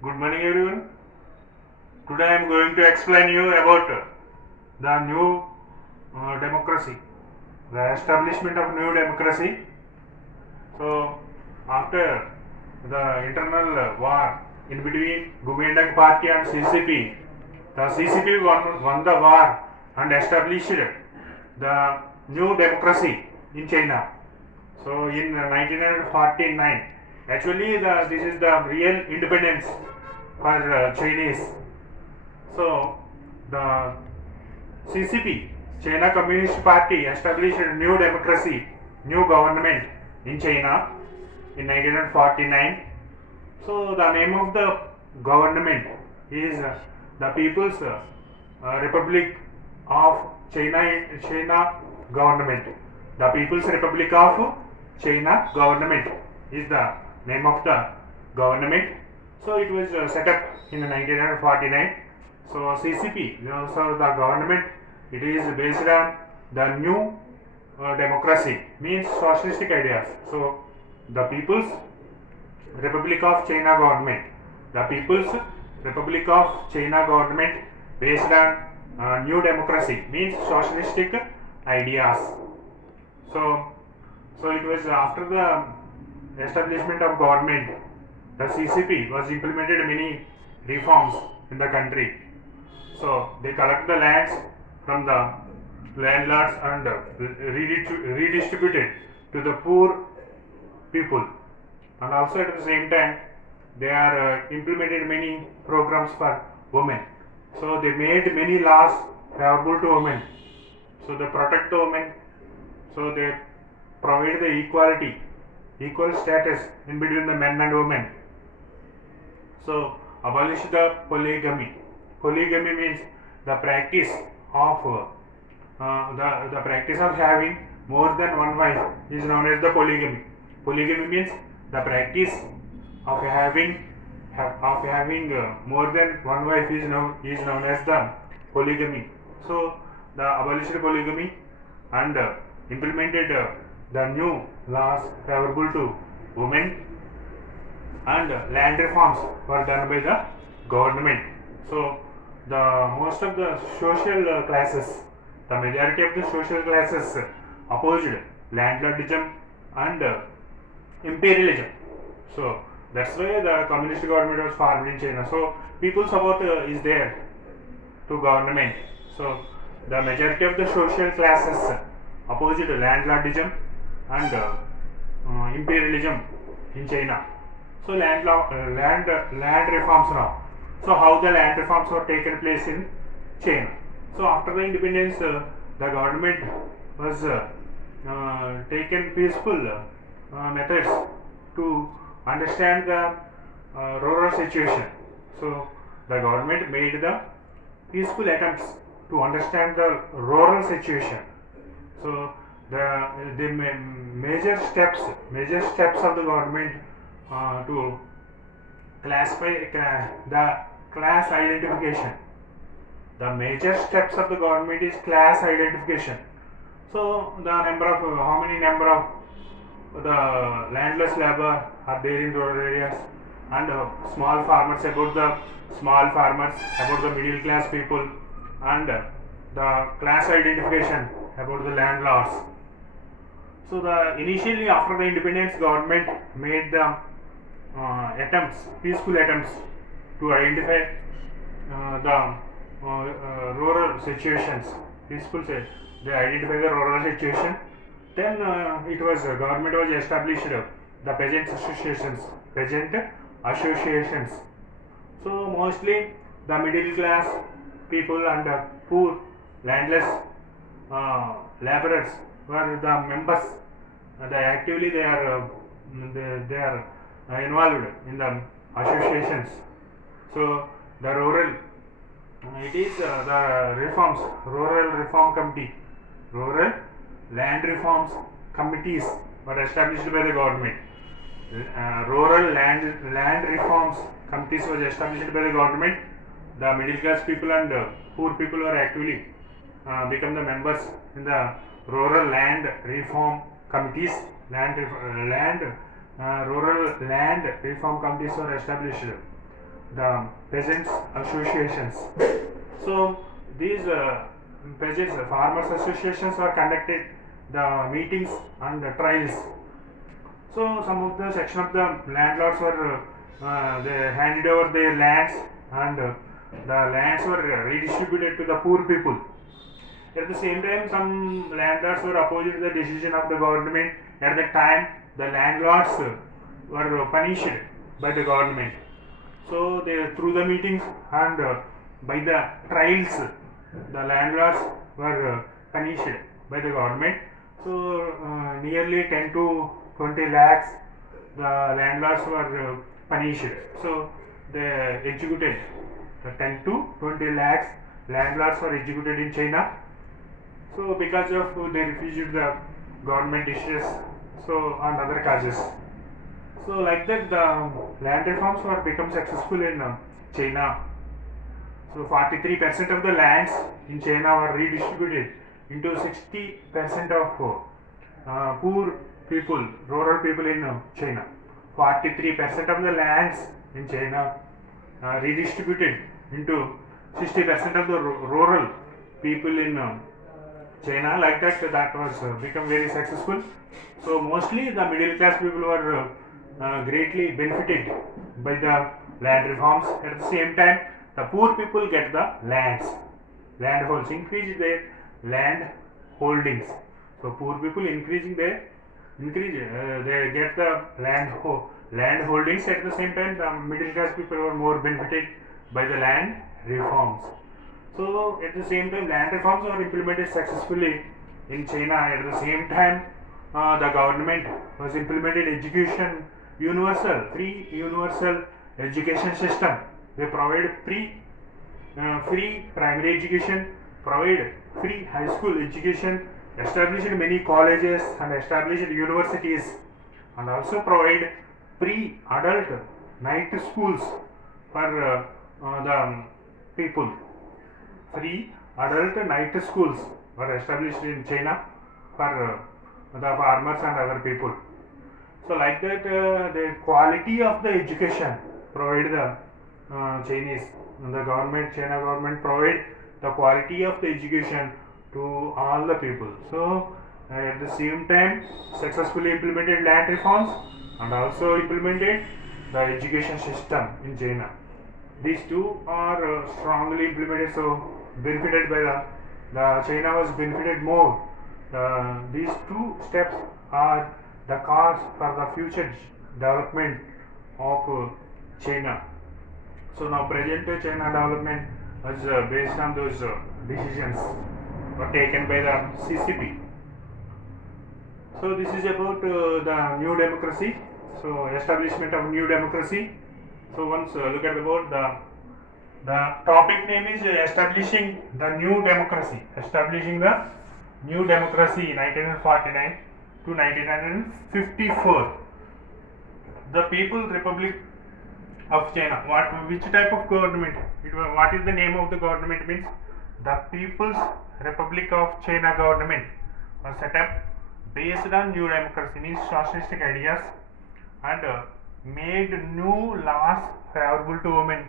Good morning, everyone. Today I am going to explain you about the new democracy, the establishment of new democracy. So, after the internal war in between Gumindang Party and CCP, the CCP won the war and established the new democracy in China. So, in 1949, actually, this is the real independence for Chinese. So, the CCP, China Communist Party, established a new democracy, new government in China in 1949. So, the name of the government is the People's Republic of China government. The People's Republic of China government is the name of the government. So, it was set up in 1949. So CCP, so the government, it is based on the new democracy, means socialistic ideas. So the People's Republic of China government, the People's Republic of China government based on new democracy, means socialistic ideas. So it was after the establishment of government, the CCP was implemented many reforms in the country. So they collect the lands from the landlords and redistributed to the poor people. And also at the same time, they are implemented many programs for women. So they made many laws favorable to women. So they protect the women. So they provide the equal status in between the men and women. So abolish the polygamy. Polygamy means the practice of the practice of having more than one wife is known as the polygamy. Polygamy means the practice of having more than one wife is known as the polygamy. So the abolished polygamy and implemented the new laws favorable to women, and land reforms were done by the government. So the most of the social classes, the majority of the social classes opposed landlordism and imperialism. So that's why the communist government was formed in China. So people support is there to government. So the majority of the social classes opposed landlordism and imperialism in China. So land reforms now. So how the land reforms were taken place in China. So after the independence, the government was taken peaceful methods to understand the rural situation. So the government made the peaceful attempts to understand the rural situation. So the major steps of the government to classify the class identification. The major steps of the government is class identification. So the how many number of the landless labor are there in rural areas, and small farmers, about the small farmers, about the middle class people, and the class identification about the landlords. So the initially after the independence, government made the peaceful attempts to identify the rural situations. Peaceful say they identify the rural situation. Then it was government was established the peasant associations. So mostly the middle class people and poor landless laborers were the members. They are involved in the associations. So the rural, it is the reforms, rural reform committee, rural land reforms committees were established by the government. Rural land reforms committees was established by the government. The middle class people and poor people were actually become the members in the rural land reform committees. Rural land reform committees were established. the peasants associations. So these peasants, farmers associations are conducted the meetings and the trials. So some of the section of the landlords were they handed over their lands, and the lands were redistributed to the poor people. At the same time, some landlords were opposed to the decision of the government. At that time, the landlords were punished by the government. So they through the meetings and by the trials, the landlords were punished by the government. So nearly 10 to 20 lakhs the landlords were punished. So they executed 10 to 20 lakhs landlords were executed in China. So because of they refused the government issues, so and other causes. So like that the land reforms were become successful in China. So 43% of the lands in China were redistributed into 60% of poor people, rural people in China. 43% of the lands in China redistributed into 60% of the rural people in China. Like that was become very successful. So mostly the middle class people were greatly benefited by the land reforms. At the same time, the poor people get the land holds, increase their land holdings. So poor people they get the land holdings. At the same time, the middle class people were more benefited by the land reforms. So at the same time, land reforms were implemented successfully in China. At the same time, the government was implemented education free universal education system. They provide free primary education, provide free high school education, established many colleges and established universities, and also provide pre-adult night schools for the people. Free adult night schools were established in China for the farmers and other people. So like that, the quality of the education provide the China government provide the quality of the education to all the people. So at the same time, successfully implemented land reforms and also implemented the education system in China. These two are strongly implemented, so benefited by the China was benefited more. These two steps are the cause for the future development of China. So now present China development was based on those decisions were taken by the CCP. So this is about the new democracy. So establishment of new democracy. So once look at about the topic name is establishing the new democracy. Establishing the new democracy 1949 to 1954. The People's Republic of China. Which type of government? What is the name of the government? Means the People's Republic of China government was set up based on new democracy, means socialistic ideas, and made new laws favorable to women.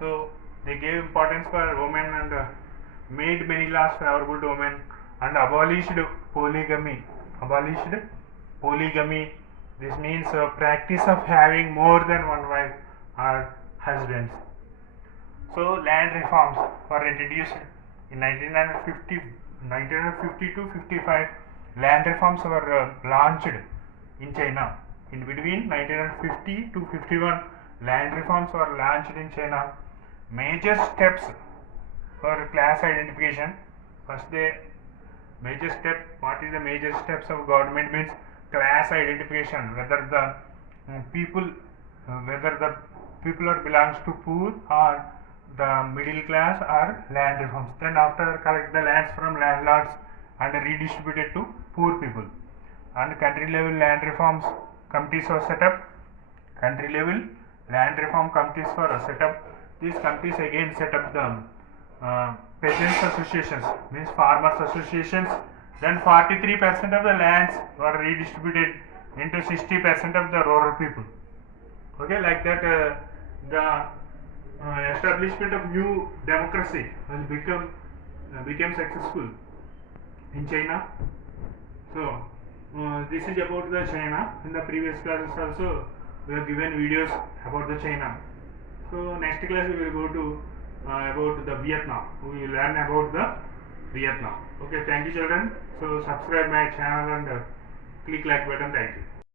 So they gave importance for women and made many laws favorable to women, and abolished polygamy. This means practice of having more than one wife or husbands. So land reforms were introduced in 1950 to 55. Land reforms were launched in China. In between 1950 to 51, land reforms were launched in China. Major steps for class identification. First, the major step. What is the major steps of government? Means class identification. Whether the people are belongs to poor or the middle class, or land reforms. Then after collect the lands from landlords and redistributed to poor people. And country level land reforms committees were set up. Country level land reform committees were set up. These committees again set up the peasants associations, means farmers associations. Then 43% of the lands were redistributed into 60% of the rural people. Okay, like that the establishment of new democracy has became successful in China. So this is about the China. In the previous classes also we have given videos about the China. So next class we will go to about the Vietnam. We will learn about the Vietnam. Okay, thank you children. So subscribe my channel and click like button. Thank you.